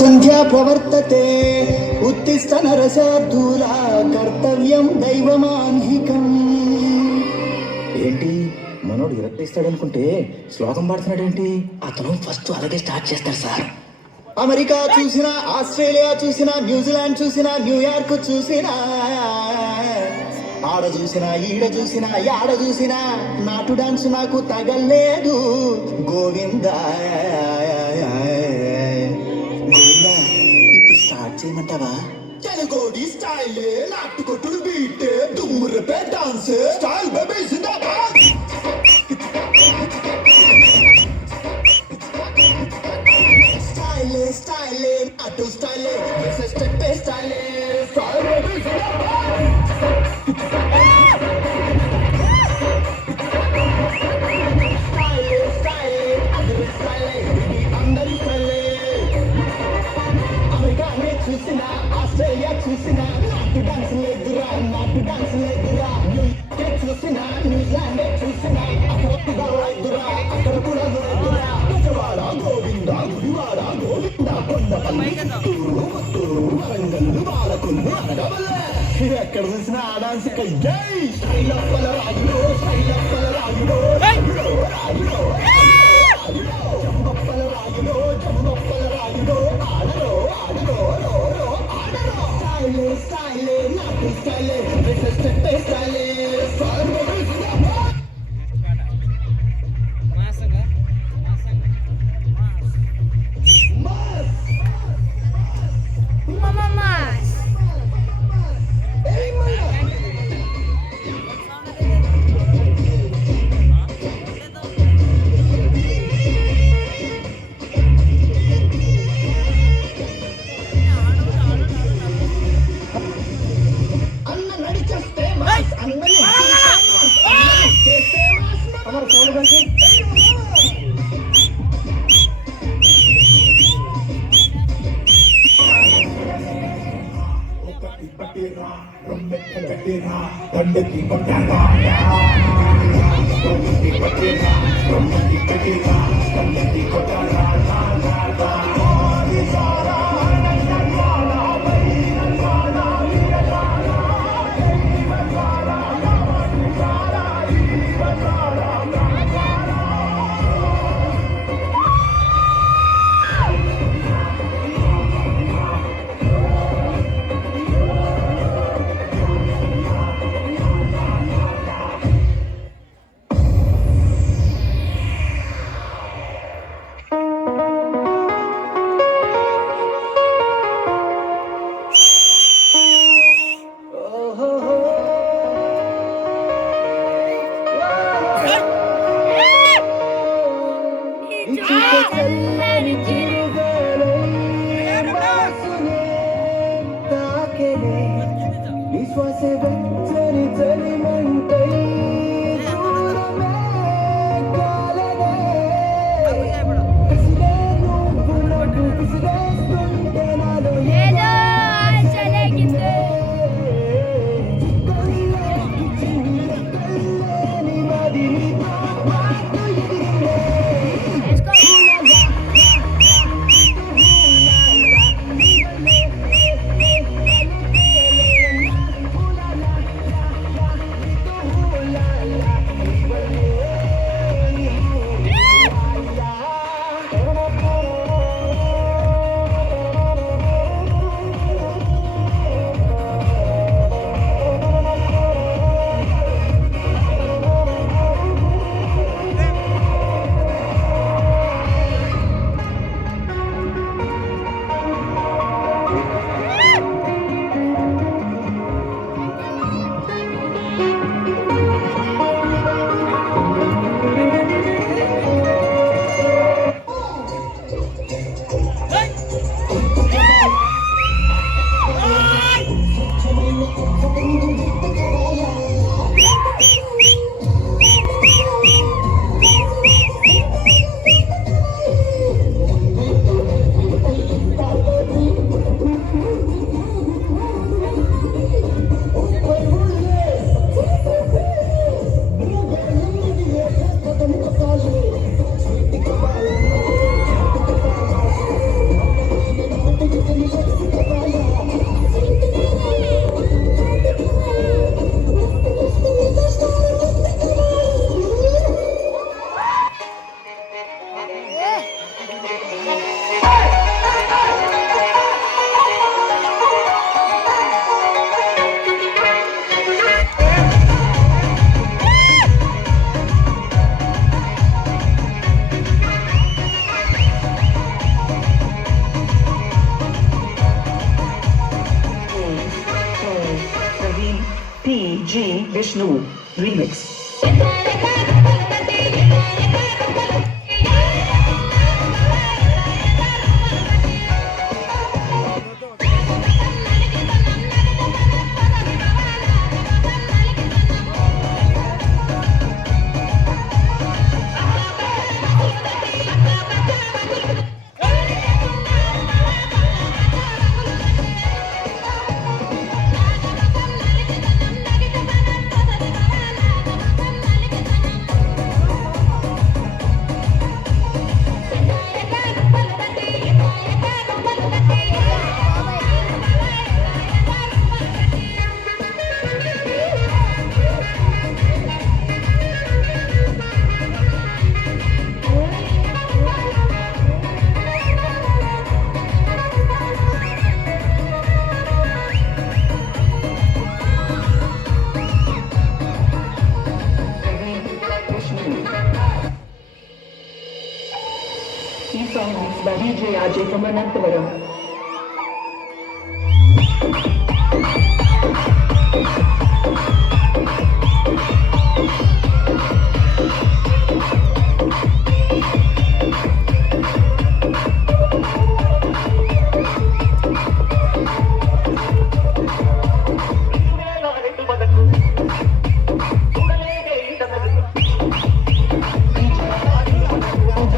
సంధ్యా ప్రవర్తతే ఉత్తిష్ట నరశార్దూలా కర్తవ్యం దైవమాన్హికం. ఏంటి మనోడు ఇరక్తిస్తాడనుకుంటే శ్లోకం పాడుతున్నాడేంటి? అతను ఫస్ట్ అలాగే స్టార్ట్ చేస్తాడు సార్. అమెరికా చూసినా, ఆస్ట్రేలియా చూసినా, న్యూజిలాండ్ చూసినా, న్యూయార్క్ చూసినా, ఆడ చూసినా, ఈడ చూసినా, యాడ చూసినా నాటు డాన్స్ నాకు తగలేదు. గోవిందా గోవిందా, ఇప్పుడు స్టార్ట్ చేయమంటావా? తెలుగోడి స్టైల్ నాటు కొట్టుడు బీట్ దుమ్ముర పే డాన్స్ స్టైల్ బేబీ జిందాబాద్. స్టైల్ స్టైల్ నాటు style step style style baby జిందాబాద్. స్టైల్ స్టైల్ అందరి స్టైల్ అందరి స్టైల్. అమెరికానే చూసినా, ఆస్ట్రేలియా చూసినా నాటు డాన్స్ లేదురా, నాటు డాన్స్ లేదురా. న్యూయార్క్ చూసినా, న్యూజిలాండ్ చూసినా అక్కడ లేదురా, అక్కడ కూడా లేదురా. గజవాడ గోవింద, గుడివాడ గోవింద, కొండపల్లి, చిత్తూరు, కొత్తూరు, వరంగల్, బాలకొల్లు, అనగవల్లే. ఎక్కడ చూసినా ఆ డాన్స్ జై. స్టైల్ ఆఫ్ రాజులో, స్టైల్ ఆఫ్ రాజులో, రాజులో రాజులో జంబప్పల రాజులో, జంబప్పల రాజులో ఆడలో ఆడలో ఆడలో ఆడలో. స్టైల్ స్టైల్ నాటు style step style style baby జిందాబాద్. అన్న నడిచేస్తే మాస్, అన్నని చేస్తే మాస్. అమర్ సౌండ్ కలిసి దండకి పట్టారా దండకి కొట్టారా. G Vishnu remix. These songs by DJ Ajay from Anantavaram.